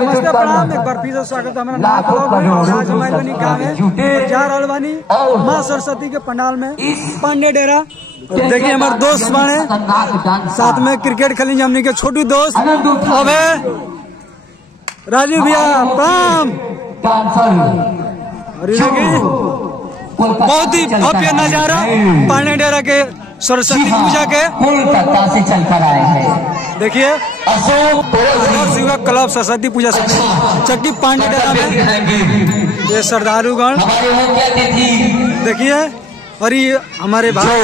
नमस्ते प्रणाम, एक बार फिर से स्वागत है हमारा नया ब्लॉग में। और आज हमारे बनी गाँव है जा रहल बानी माँ सरस्वती के पंडाल में पांडे डेरा। देखिए हमारे दोस्त बने साथ में क्रिकेट खेलेंगे हमने के छोटू दोस्त अबे राजू भैया प्रणाम। और बहुत ही भव्य नजारा पांडे डेरा के सरस्वती पूजा के से चल कर आए हैं। देखिए अशोक क्लब सरस्वती पूजा चक्की पांडे डेरा में ये श्रद्धालुगण देखिए। और ये हमारे भाई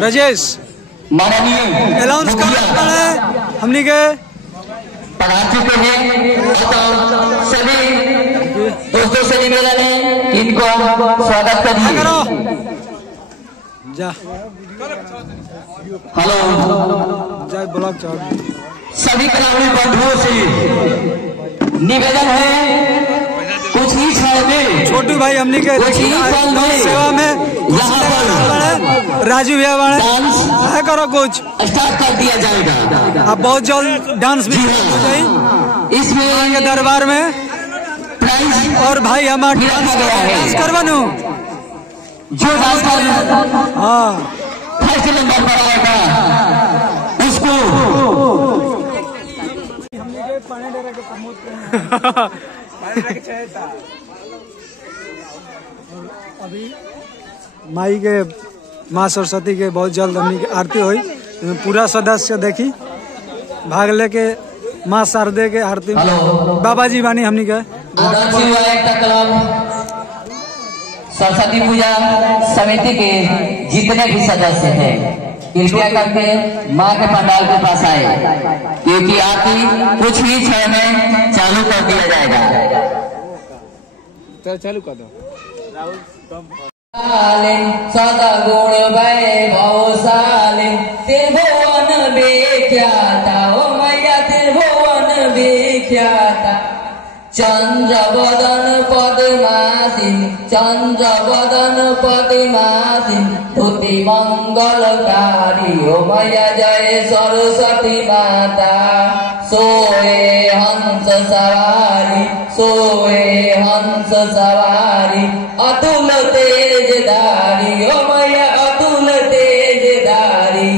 राजेश अनाउंस कर रहे हैं हमने के सभी दोस्तों से निवेदन है इनको स्वागत करिए। जा हेलो जय ब्लॉग सभी कलावी बंधुओं से निवेदन है कुछ ही क्षण में छोटू भाई हमने के सेवा में यहाँ पर राजू भैया है करो कुछ स्टार्ट कर दिया जाएगा। अब बहुत जल्द डांस भी हो जाए इसमें दरबार में प्राइज और भाई हमारा डांस करवानू जो डांसर हाँ फर्स्ट नंबर पर आएगा उसको अभी माई के माँ सरस्वती के बहुत जल्द हमनी के आरती हुई पूरा सदस्य देखी भाग लेके माँ शारदे के आरती में बाबा जी बानी हमनी के सरस्वती पूजा समिति के जितने भी सदस्य हैं कृपया करके माँ के पंडाल के पास आए क्योंकि आरती कुछ ही क्षण में चालू कर दिया जाएगा। चालू कर दो। सदगुण वैभवशाली त्रिभुवन विख्याता ओ मैया त्रिभुवन विख्याता चंद्र बदन पद्मासीन चंद्र बदन पद्मासीन धुति मंगलकारी ओ मैया जय सरस्वती माता सोए हंस सवारी सोए हंस सवारी अतुल तेजधारी ओ मैया अतुल तेजधारी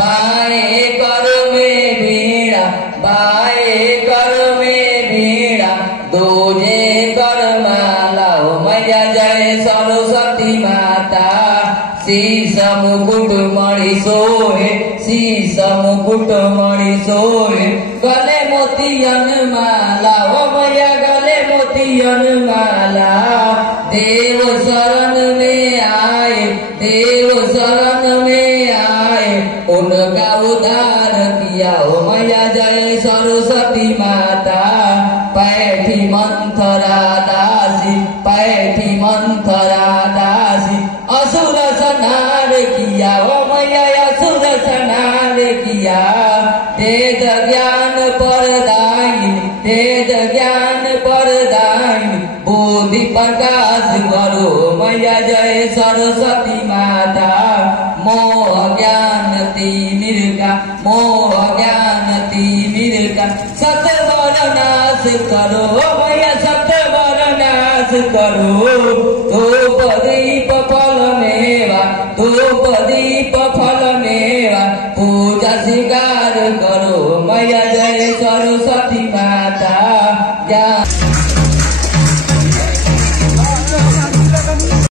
बाएं कर में भीड़ा बाएं कर में भीड़ा दोजे कर माला ओ मैया जय सरस्वती माता शीश मुकुट मणि सोहे शीश मुकुट मणि सोहे गले मोतियन माला ओ मैया गले मोतियन माला देव शरण में आए देव शरण में आए उनका उद्धार किया ओ मैया जय सरस्वती माता पैठी मंथरा दासी पैठी मंथरा दासी असुर संहार किया ओ मैया असुर संहार किया वेद ज्ञान परदायिनी वेद ज्ञान परदायिनी बुद्धि प्रकाश करो मैया जय सरस्वती माता मोह ज्ञान तिमिरका मोह ज्ञान तिमिरका सतवर नाश करो मैया सतवर नाश करो धूप दीप फल मेवा धूप दीप फल मेवा पूजा स्वीकार करो मैया जय सरस्वती माता ज्ञान